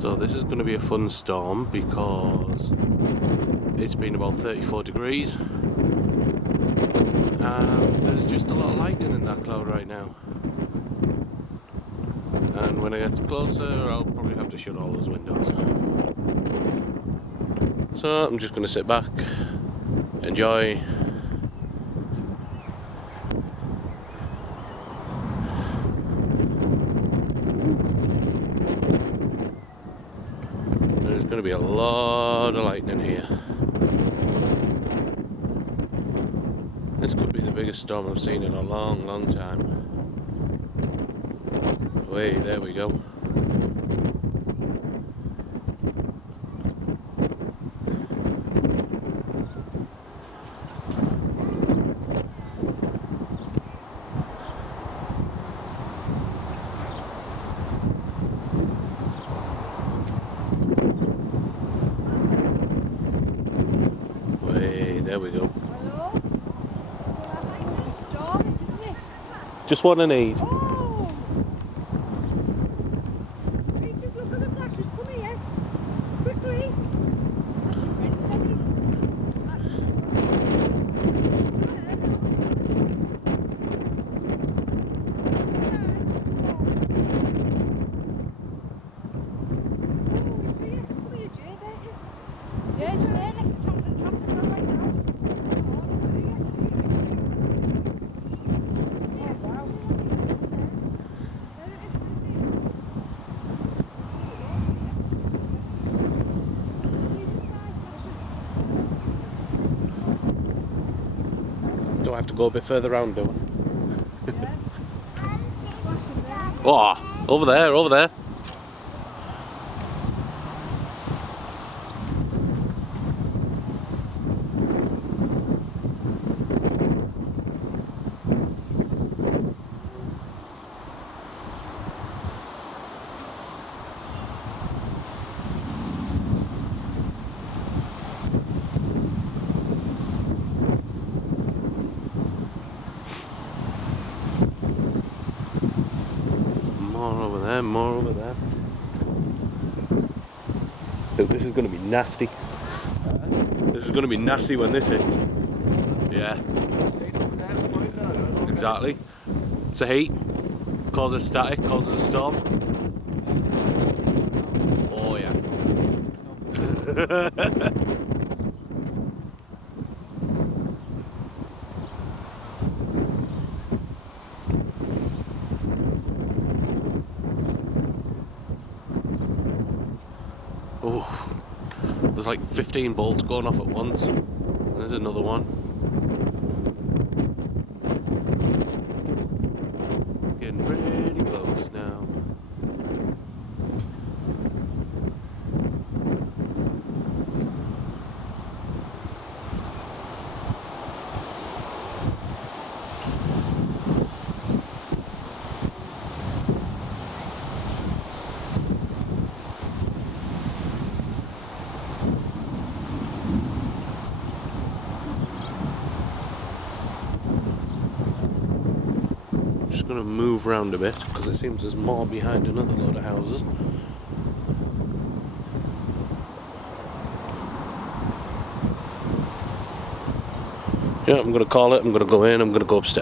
So this is going to be a fun storm because it's been about 34 degrees and there's just a lot of lightning in that cloud right now. And when it gets closer, I'll probably have to shut all those windows. So I'm just going to sit back, enjoy. There's going to be a lot of lightning here. This could be the biggest storm I've seen in a long, long time. Wait, there we go. Wait, there we go. Hello? Storm, isn't it? Just what I need. Oh! Hey, just look at the flashes. Come here. Quickly. That's your friend, Teddy. Yeah, it's there next to Thompson Capital right now. Do I have to go a bit further round, do I? Yeah. Oh, over there, over there. More over there, more over there. Oh, this is going to be nasty. This is going to be nasty when this hits. Yeah. Exactly. It's a heat. Causes static, causes a storm. Oh yeah. Oh, there's like 15 bolts going off at once. There's another one. Getting pretty close now. Just going to move round a bit because it seems there's more behind another load of houses. Yeah, I'm going to call it. I'm going to go in. I'm going to go upstairs.